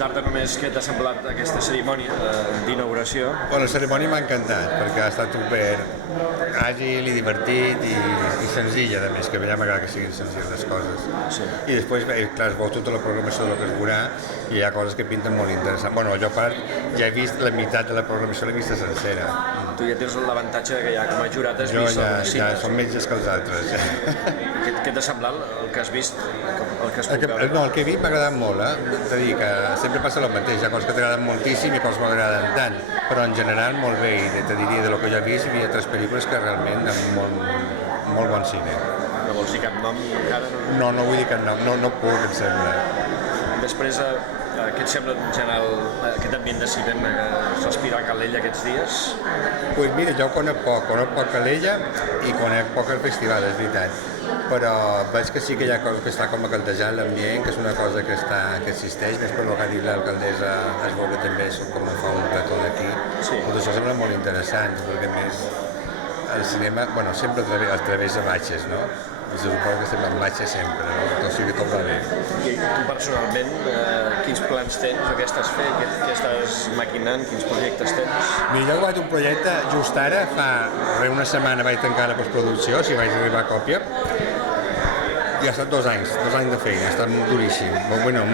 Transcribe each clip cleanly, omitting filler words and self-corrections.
preguntar-te només què t'ha semblat aquesta cerimònia d'inauguració. Bueno, la cerimònia m'ha encantat, perquè ha estat super àgil i divertit i senzilla, a més, que a mi ja m'agrada que siguin senzilles les coses. Sí. I després, clar, es veu tota la programació del que es veurà i hi ha coses que pinten molt interessants. Bueno, jo a part ja he vist la meitat de la programació, l'he vista sencera. Tu ja tens l'avantatge que ja com a jurat has Jo vist algunes ja cites. som metges que els altres. Què t'ha semblat el que has vist, el que has El pogut veure? no, el que he vist m'ha agradat molt, és a dir, que sempre passa el mateix, hi ha coses que t'agraden moltíssim i coses que m'agraden tant, però en general molt bé, i te diria de lo que jo he vist, hi havia 3 pel·lícules que realment amb molt bon cine. No vols dir cap nom encara? No? No vull dir cap nom, no puc, em sembla. Després, què et sembla en general aquest ambient de cinema que es respira a Calella aquests dies? Pues mira, jo conec poc Calella i conec poc el festival, és veritat, però veig que sí que hi ha coses que està com a caldejant l'ambient, que és una cosa que existeix, més per el que ha dit l'alcaldessa, es veu que també com fa un plató d'aquí. Sí. Tot això sembla molt interessant, perquè a més el cinema, bueno, sempre a través de batxes, no? I se suposa que estem en batxa sempre, no? O sigui, tot va bé. I tu personalment, quins plans tens o què estàs fent, què estàs maquinant, quins projectes tens? Mira, jo vaig un projecte just ara, fa una setmana vaig tancar la postproducció, si vaig arribar a còpia, i ha estat 2 anys de feina, ha estat duríssim,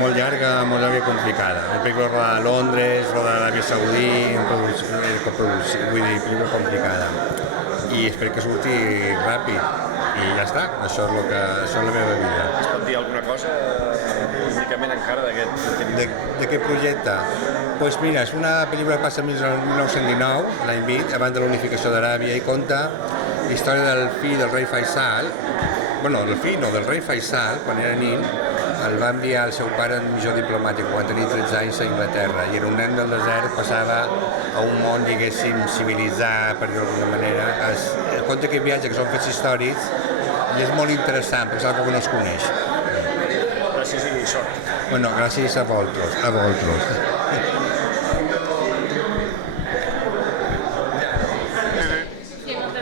molt llarga i complicada. La pel·lícula rodada a Londres, rodada a l'Aràbia Saudí, coproducció, vull dir, pel·lícula complicada. I espero que surti ràpid, i ja està, això és la meva vida. Es pot dir alguna cosa públicament encara d'aquest... De què projecte? Doncs mira, és una pel·lícula que passa el 1919, l'any 20, abans de la unificació d'Aràbia, i conta la història del fill del rei Faisal, del rei Faisal, quan era nin, el va enviar el seu pare en missió diplomàtic quan tenia 13 anys a Inglaterra, i era un nen del desert, passava a un món, diguéssim, civilitzat, per dir-ho d'alguna manera. Conta que viatge, que són fets històrics, i és molt interessant, perquè és una cosa que no es coneix. Gràcies i sort. Bueno, gràcies a vosaltres.